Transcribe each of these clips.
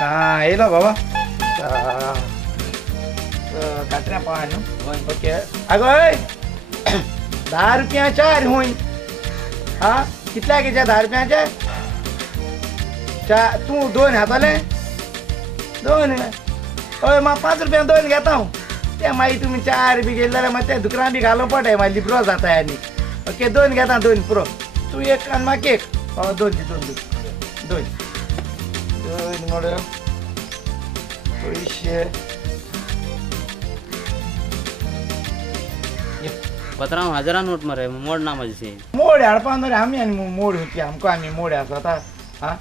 हा येलो बाबा काटऱ्या पाहणं ओके अगं 10 रुपया चार होईन हा कितल्या घ्यायच्या 10 रुपयाचे तू 2 हाताले 2 होय मग 5 रुपया 2 घेता हूँ ते माई तुम्ही 4 बी गेले मग ते दुकरा बी घालो पडे माझी लिब्रो जाता आणि ओके 2 घेता 2 पुरो तू एक आणि मग एक 2 मोड पैसे 15,000 नोट मरे मोड ना माझी से मोड हडपा रे आम्ही आणि मोड होती आमको आम्ही मोड असं आता हा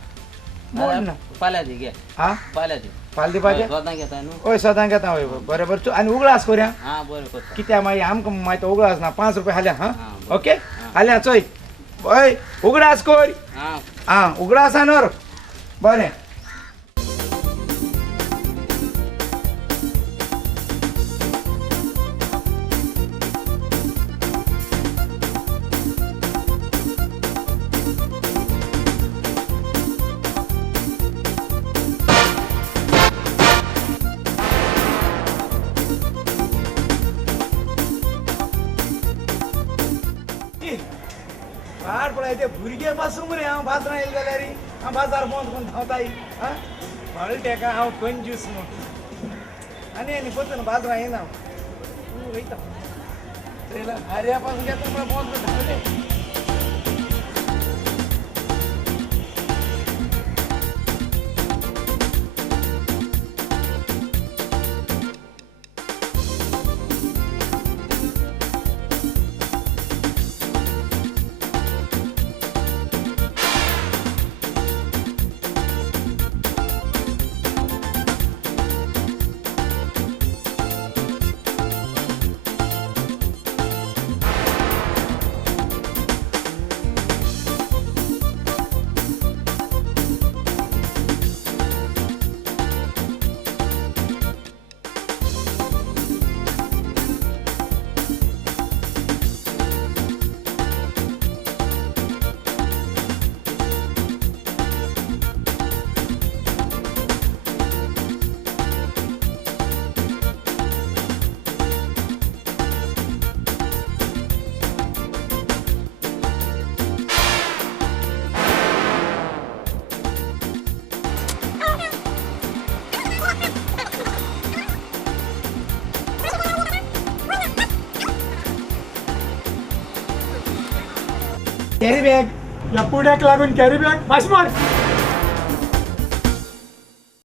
मोड ना पाल्या दी घे हा पाल्या दी पालदी पाहिजे स्वतः घेता नु होय सदां घेता होय बरोबर तू आणि उगडास करूया हां बरं करता कित्या माई आमकां माहिती उगडास ना 5 रुपये हाल्या हा ओके हाल्या चोय होय उगडास कोर हा उगडास आणर बरें बाहेर पडायचे भुरगे पासून रे हांव बाजारां येयले जाल्यार हांव बाजार बंद करून धांवताय हा म्हणून तेका हांव कंजूस म्हूण आनी पळोवन बाजारां येना हांव वयता चला आर्या पासून घेता बंद करून धांवले कॅरी बॅग या पुढ्याक लागून कॅरी बॅग मास मार